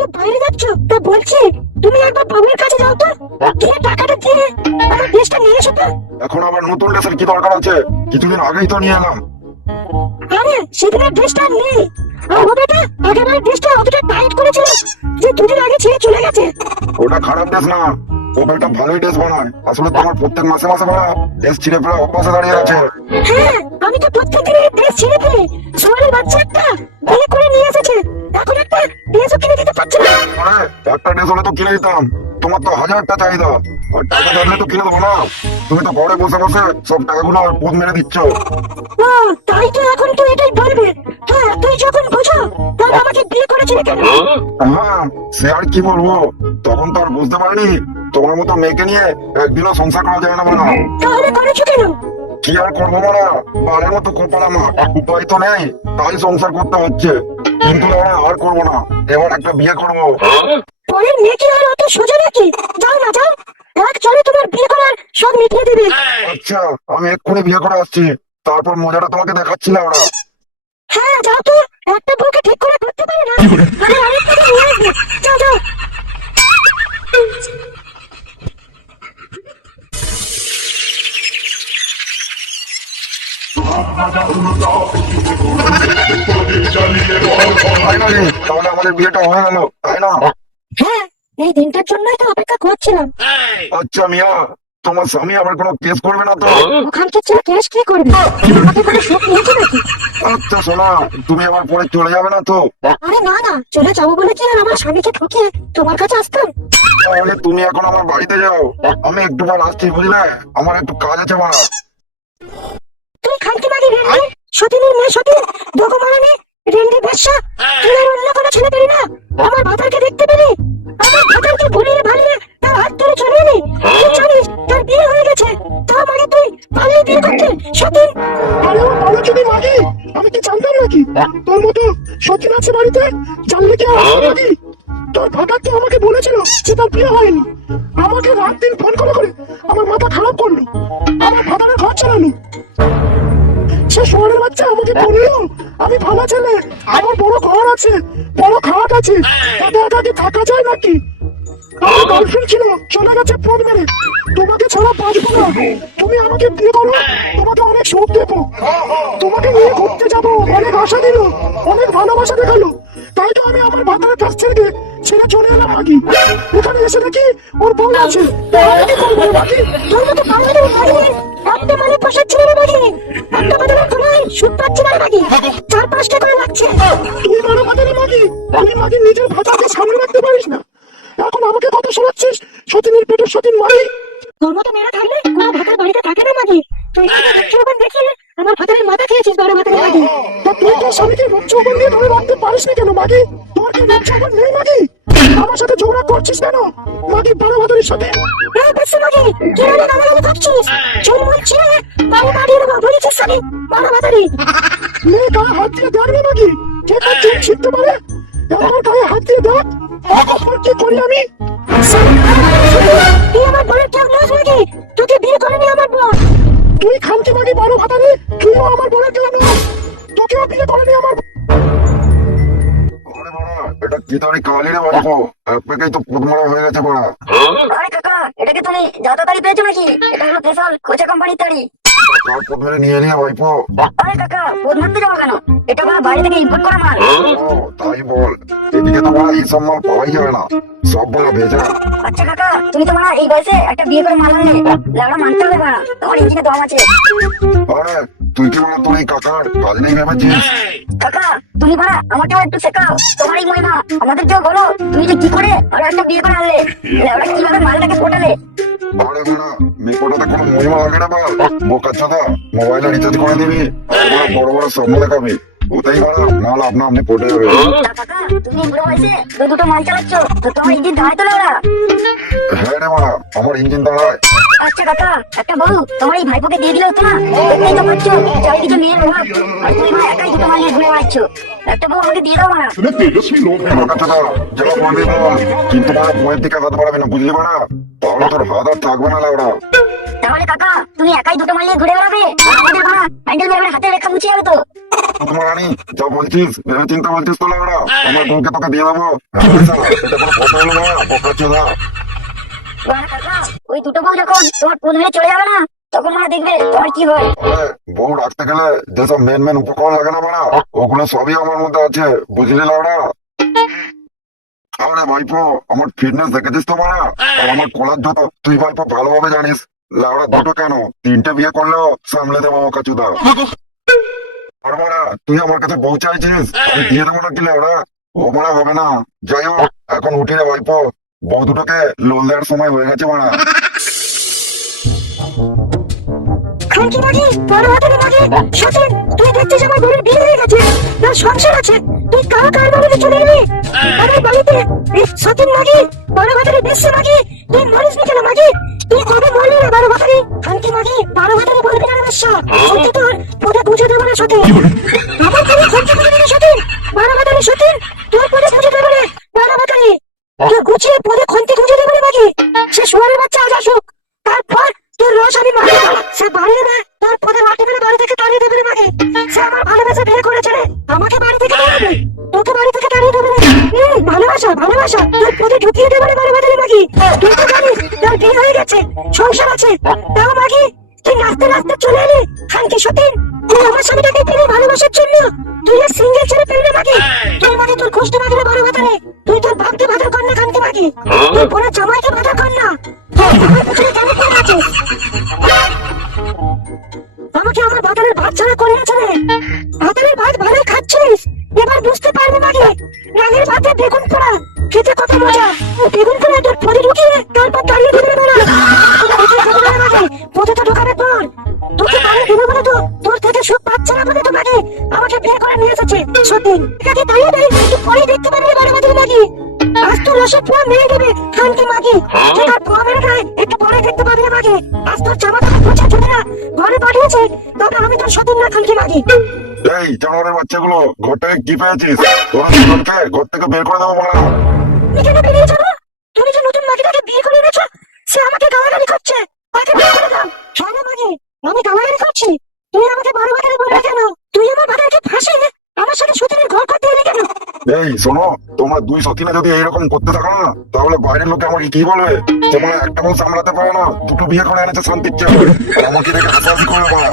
তো বাইরে যাচ্ছ, তা বলছি তুমি একবার বাবুর কাছে যাও তো, গিয়ে টাকাটা দিয়ে আমার ড্রেসটা নিয়ে এসো তো। এখন আবার নতুন ড্রেসের কি দরকার আছে? কিছুদিন আগেই তো নিয়ে এলাম। আরে সেদিনের ড্রেসটা আর নেই। আর ও বেটা আগেরবার ড্রেসটা অতটা টাইট করেছিল যে দুদিন আগে ছিঁড়ে চলে গেছে। ওটা খারাপ ড্রেস না, ও বেটা ভালোই ড্রেস বানায়। আসলে তোমার প্রত্যেক মাসে মাসে ভাড়া ড্রেস ছিঁড়ে ফেলে অভ্যাসে দাঁড়িয়ে আছে। হ্যাঁ, আমি তো প্রত্যেকদিন এই ড্রেস ছিঁড়ে ফেলি। সোনার বাচ্চা একটা বিয়ে করে নিয়ে এসেছে, এখন একটা ড্রেসও কিনে দিতে পারছে না। আরে একটা ড্রেস হলে তো কিনে দিতাম, তোমার তো হাজারটা চাহিদা। আর টাকা থাকলে তো কিনে দেবো না। তুমি তো ঘরে বসে বসে সব টাকাগুলো পোদ মেরে দিচ্ছ। ও তাই তো, এখন তো এটাই বলবে। হ্যাঁ, তুই যখন বোঝো তখন আমাকে বিয়ে করেছিলি কেন? হ্যাঁ, সে আর কি বলবো, তখন তো আর বুঝতে পারিনি তোমার মতো মেয়েকে নিয়ে একদিনও সংসার করা যায় না বলা। তাহলে করেছো কেন? কি আর করবো বলা, বারের মতো কপাল আমার, উপায় তো নেই, তাই সংসার করতে হচ্ছে। কিন্তু আমরা আর করবো না, এবার একটা বিয়ে করবো। পরের মেয়ে কি আর অত সোজা নাকি? যাও না যাও, এক চলে তোমার বিয়ে করার সব মিটিয়ে দেবে। আচ্ছা, আমি এক্ষুনি বিয়ে করে আসছি, তারপর মজাটা তোমাকে দেখাচ্ছি না ওরা। হ্যাঁ যাও তো, একটা বউকে ঠিক করে করতে পারে না, আরে আরেকটাকে নিয়ে আসবে। যাও যাও। ফাইনালি তাহলে আমাদের বিয়েটা হয়ে গেল, তাই না? হ্যাঁ, এই দিনটার জন্যই তো অপেক্ষা করছিলাম। আচ্ছা মিয়া, তোমার স্বামী আবার কোনো কেস করবে না তো? ওখানকার ছেলে কেস কি করবে? আমাকে কোনো শোক নিয়েছে নাকি? আচ্ছা শোনা, তুমি আবার পরে চলে যাবে না তো? আরে না না, চলে যাবো বলে কি আর আমার স্বামীকে ঠকিয়ে তোমার কাছে আসতাম? তাহলে তুমি এখন আমার বাড়িতে যাও, আমি একটু পর আসছি, বুঝলে? আমার একটু কাজ আছে মা। তুই খানকি মাগি রেন্ডি, সতীনের মেয়ে সতীন, দোগমারানি, রেন্ডি বেশ্যা, তুই আর অন্য কোনো ছেলে পেলি না? আমার ভাতারকে দেখতে পেলি? আমার ভাতারকে ভুলিয়ে ভালিয়ে তার হাত ধরে চলে এলি? তুই জানিস তার বিয়ে হয়ে গেছে, তার মানে তুই পালিয়ে বিয়ে করতে? সতীন, আরে ও বলো যদি মাগি, আমি কি জানতাম নাকি তোর মতো সতীন আছে বাড়িতে? জানলে কি আর আসতো নাকি? তোর ভাতার তো আমাকে বলেছিল যে তার বিয়ে হয়নি। আমাকে রাত দিন ফোন করে করে আমার মাথা খারাপ করলো, আমার ভাতারের ঘর চালালো। সে শহরের বাচ্চা আমাকে বললো আমি ভালো ছেলে, আমার বড় ঘর আছে, বড় খাট আছে, তাতে একাকে থাকা যায় নাকি? আমার গার্লফ্রেন্ড ছিল, চলে গেছে ফোন মেরে। তোমাকে ছাড়া বাঁচবো না, তুমি আমাকে বিয়ে করো, তোমাকে অনেক সুখ দেবো, তোমাকে নিয়ে ঘুরতে যাবো, অনেক আশা দিল, অনেক ভালোবাসা দেখালো। তাই তো আমি আমার ভাতারের কাছ থেকে ছেড়ে চলে এলাম আগে। এখানে এসে দেখি ওর বউ আছে, আমি কি করবো বাকি? তোর মতো পাগলের মাগি একটা মানে পোষার ছিল না মাগি, একটা বাজারের কোনায় সুদ পাচ্ছি না মাগি, 4-5টা করে লাগছে। তুই মারো ভাতারে মাগি, তুই মাগি নিজের ভাতাকে সামনে রাখতে পারিস না, এখন আমাকে কথা শোনাচ্ছিস সতীনের পেটের সতীন মারি? তোর মতো মেয়েরা থাকলে কোনো ভাতার বাড়িতে থাকে না মাগি। তুই তো দেখছি ওখান দেখি আমার ভাতারের মাথা খেয়েছিস, বড় ভাতারের মাগি। তা তুই তোর স্বামীকে রূপ যৌবন দিয়ে ধরে রাখতে পারিস না কেন মাগি? তোর কি রূপ যৌবন নেই মাগি? আমার সাথে ঝগড়া করছিস কেন মাগি বড় ভাতারের সাথে? এই বেশি মাগি, কি হলো গালাগালি করছিস? চল বলছি রে, বাড়ি বাড়ি দেবো বলেছিস আমি বড় ভাতারি। মেয়ে গায়ে হাত দিয়ে দেখবে নাকি কে তার চুল ছিঁড়তে পারে? আমার গায়ে হাত দিয়ে দেখ, তারপর কি করি আমি? তুই আমার বোনের কেউ নস মাগি, তোকে বিয়ে করেনি আমার বোন। তুই খানকে মাগি বড় ভাতারে, তুইও আমার বোনের কেউ নস, তোকেও বিয়ে করেনি আমার। আরে বাড়া, এটা কি তারিখ কালি রে বাড়বো, এক পেকেই তো পুদমারা হয়ে গেছে বাড়া। আরে কাকা, এটাকে তুমি যত তাড়ি পেয়েছো নাকি? এটা হলো স্পেশাল কোচা কোম্পানির তাড়ি। কার পুদ মেরে নিয়ে নিয়ে ভাইপো। আরে কাকা, বোধ মারতে যাবো কেন? এটা আমার বাইরে থেকে ইম্পোর্ট করা মাল। ও তাই বল, এদিকে তো বাড়া এইসব মাল পাওয়াই যাবে না, সব বাড়া ভেজা। আচ্ছা কাকা, তুমি তো এই বয়সে একটা বিয়ে করে মাল আনলে, লাগা মানতে হবে না, তোমার ইঞ্জিনে দম আছে। আরে তুই কি বাড়া তোর এই কাকার কাজ নেই ভেবেছিস? কাকা, তুমি আমাকেও একটু শেখাও, তোমার এই মহিমা আমাদেরকেও বলো, তুমি যে কি করে আর একটা বিয়ে করে আনলে, লাগা কিভাবে মালটাকে ফোটালে। আরে বাড়া, মেকোটাতে কোনো মহিমা লাগে না বল, বোকা চাদা, মোবাইলে রিচার্জ করে দিবি, আর বাড়া বড় বড় স্বপ্ন দেখাবি, ওটাই বাড়া মাল আপনা আপনি পটে যাবে। তা কাকা, তুমি বুড়ো বয়সে দুটো মাল চালাচ্ছ, তো তোমার ইঞ্জিন দাঁড়ায় তো ওরা। হ্যাঁ রে বাড়া, আমার ইঞ্জিন দাঁড়ায়। আচ্ছা কাকা, একটা বউ তোমার এই ভাইপোকে দিয়ে দিলে হতো না? দেখতেই তো পাচ্ছ চারিদিকে মেয়ের অভাব, আর তুমি একাই দুটো মাল নিয়ে ঘুরে বেড়াচ্ছ। একটা বউ আমাকে দিয়ে দাও না। বোকা চাদা, যেটা বলবি বল, কিন্তু বাড়া বইয়ের দিকে হাত বাড়াবি না, বুঝলি বাড়া? তাহলে তোর হাত আর থাকবে না লাউড়া। তাহলে কাকা, তুমি একাই দুটো মাল নিয়ে ঘুরে বেড়াবে, আর আমাদের হ্যান্ডেল মেরে হাতে রেখা মুছে যাবে তো। তোমার রানী যা বলছিস ভেবে চিন্তা বলছিস তো ওরা আমার বউকে তোকে দিয়ে দেবো এটা কোনো কথা হলো না বোকাচোদা। বাড়া কাকা, ওই দুটো বউ যখন তোমার পুল হয়ে চলে যাবে না, তখন মা দেখবে তোমার কি হয়। বউ রাখতে গেলে যেসব মেন উপকরণ লাগে না বাড়া ওগুলো সবই আমার মধ্যে আছে বুঝলি লাউড়া। আরে ভাইপো আমার ফিটনেস দেখেছিস তো বাড়া আর আমার কলার যত তুই ভাইপো ভালোভাবে জানিস লাউড়া দুটো কেন তিনটে বিয়ে করলেও সামলে দেবো বোকাচোদা। আর বাড়া তুই আমার কাছে বউ চাইছিস আমি দিয়ে দেবো নাকি লাউড়া ও বাড়া হবে না। যাই হোক এখন উঠে রে ভাইপো বউ দুটোকে লোল দেওয়ার সময় হয়ে গেছে বাড়া। খানকি মাগি বড় হাতের মাগি সতীন, তুই দেখছিস আমার বোনের বিয়ে হয়ে গেছে, তার সংসার আছে, তুই কার বাড়িতে চলে এলি আমার বাড়িতে। সতীন মাগি বড় হাতের বেশি মাগি, তুই মরিস নি কেন মাগি? তুই কবে মরলি রে বড় হাতের? খানকি মাগি বড় হাতের বলবি না বেশা, সত্যি তোর পদে বুঝে দেবো না সতীন। আমার কোনো খরচা করবি না সতীন, বড় হাতের সতীন তোর পদে বুঝে দেবো না বড় হাতের। তুই গুছিয়ে পদে খন্তি বুঝে দেবো না মাগি। সে শুয়ারের বাচ্চা আজ আসুক, তারপর তোর রস আমি মারি সে বাড়িয়ে দেয়, তোর পদে লাঠি মেরে বাড়ি থেকে তাড়িয়ে দেবে রে মাগে। সে আমার ভালোবাসা বিয়ে করেছে রে, আমাকে বাড়ি থেকে তাড়াবে, তোকে বাড়ি থেকে তাড়িয়ে দেবে রে। ভালোবাসা তোর পদে ঢুকিয়ে দেবে রে বড় বাজারে মাগি। তুই তো জানিস তোর বিয়ে হয়ে গেছে, সংসার আছে, তাও মাগি তুই নাচতে নাচতে চলে এলি। খানকি সতীন, তুই আমার স্বামীটাকে পেলি ভালোবাসার জন্য, তুই আর সিঙ্গেল ছেড়ে পেলি না মাগি। তুই মাগি তোর কষ্ট মাগি রে বড় বাজারে, তুই তোর বাপকে বাধা কর না খানকি মাগি, তুই পরে জামাইকে বাধা কর না। আমার পেছনে কেন পড়ে আছিস? আমাকে আমার বাজারের ভাত ছাড়া করিয়েছে রে, বাজারের ভাত ভালোই খাচ্ছিস, এবার বুঝতে পারবি মাগে রাগের ভাতে বেগুন পোড়া খেতে কত মজা। বেগুন পোড়া তোর পরে ঢুকিয়ে তারপর তাড়িয়ে দেবে না পথে তো ঢোকানোর পর তোকে তাড়িয়ে দেবে বলে তো তোর থেকে সুখ পাচ্ছে না বলে তো মাগে আমাকে বিয়ে করে নিয়ে এসেছে। সত্যিন এটাকে তাড়িয়ে দেয়, একটু পরে দেখতে পারবি বড় বাজারে মাগি। আজ তো রসে পোয়া মেরে দেবে খানকি মাগি, তুই তার পোয়া মেরে দেয় একটু পরে দেখতে পাবি না মাগি। আজ তোর জামা কাপড় পচা চোখেরা ঘরে পাঠিয়েছে, তবে আমি তোর সতীন না খানকি মাগি। এই জানোয়ারের বাচ্চাগুলো ঘরটাকে কি পেয়েছিস তোরা দুজনকে ঘর থেকে বের করে দেবো বাড়া। তুমি কেন বেরিয়ে যাবো? তুমি যে নতুন মাগিটাকে বিয়ে করে এনেছো সে আমাকে গালাগালি করছে, তাকে বিয়ে করে দাও। হ্যাঁ না মাগি, আমি গালাগালি করছি? তুই আমাকে বড় বাজারে বলবি কেন? তুই আমার বাজারকে ফাঁসিয়ে আমার সাথে সতীনের ঘর করতে এলি কেন? এই শোনো তোমরা দুই সতীনে যদি এইরকম করতে থাকো না তাহলে বাইরের লোকে আমাকে কি বলবে? তোমরা একটা বউ সামলাতে পারো না, দুটো বিয়ে করে এনেছে শান্তির চেয়ে, আর আমাকে দেখে হাসাহাসি করবে বাড়া।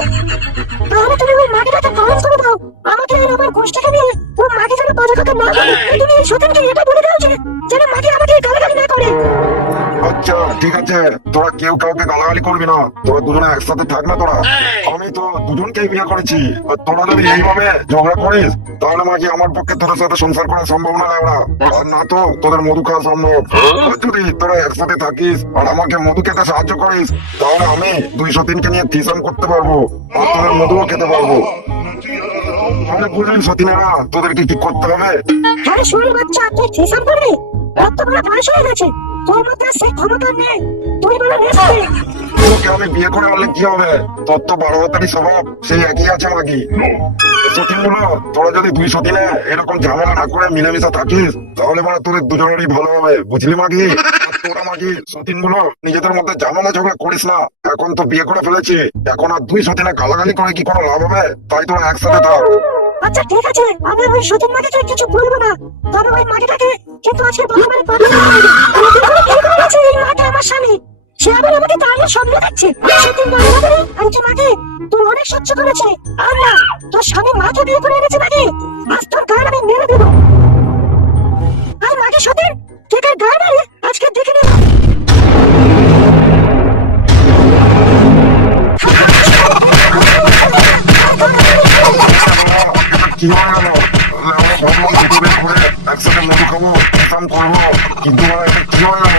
তাহলে তুমি ওই মাগিটাকে পালন করে দাও, আমাকে আর আমার গোষ্ঠীকে নিয়ে ও মাগি যেন বাজে কথা না বলে। তুমি এই সতীনকে এটা বলে দাও যে যেন মাগি আমাকে গালাগালি না করে। আচ্ছা ঠিক আছে, তোরা কেউ কাউকে গালাগালি করবি না, তোরা দুজনে একসাথে থাক না তোরা। আমি তো দুজনকেই বিয়ে করেছি, আর তোরা যদি এইভাবে ঝগড়া করিস তাহলে মাঝে আমার পক্ষে তোদের সাথে সংসার করা সম্ভব না ওরা, আর না তো তোদের মধু খাওয়া সম্ভব। আর যদি তোরা একসাথে থাকিস আর আমাকে মধু খেতে সাহায্য করিস তাহলে আমি দুই সতীনকে নিয়ে থিসাম করতে পারবো আর তোদের মধুও খেতে পারবো। তাহলে বুঝলি সতীনেরা তোদেরকে কি করতে হবে? আরে শুনে বাচ্চা, তুই হিসাব করবি? এত বড় বয়স হয়ে গেছে, তোর মধ্যে সেই ক্ষমতা নেই, তুই বলে নেসবে। তোকে আমি বিয়ে করে আনলে কি হবে? তোর তো বড় হাতারি স্বভাব সেই একই আছে নাকি? সতীন গুলো তোরা যদি দুই সতীনে এরকম ঝামেলা না করে মিলেমিশে থাকিস তাহলে মানে তোদের দুজনেরই ভালো হবে বুঝলি মাগি? আর তোরা মাগি সতীন গুলো নিজেদের মধ্যে ঝামেলা ঝগড়া করিস না, এখন তো বিয়ে করে ফেলেছি, এখন আর দুই সতীনে গালাগালি করে কি কোনো লাভ হবে? তাই তোরা একসাথে থাক। আচ্ছা ঠিক আছে, আমি ওই সতীন মাগিকে কিছু বলবো না, তবে ওই মাগিটাকে কিন্তু আজকে বলাবার পারবো না। আমি বিয়ে করে গেছি এই মাকে আমার স্বামী, সে আবার আমাকে দাঁড়িয়ে সামনে দেখছে। সতীন বলে না রে আন্টি মাকে তুই অনেক সহ্য করেছে, আর না তোর স্বামী মাকে বিয়ে করে এনেছে নাকি? আজ তোর গান আমি মেরে দেবো। আর মাকে সতীন কে কার গান মেরে আজকে দেখে নেবো। কি হয়ে গেল? আমরা ভাবলাম দুটো বের করে একসাথে মধু খাবো, করবো, কিন্তু কি হয়ে গেল?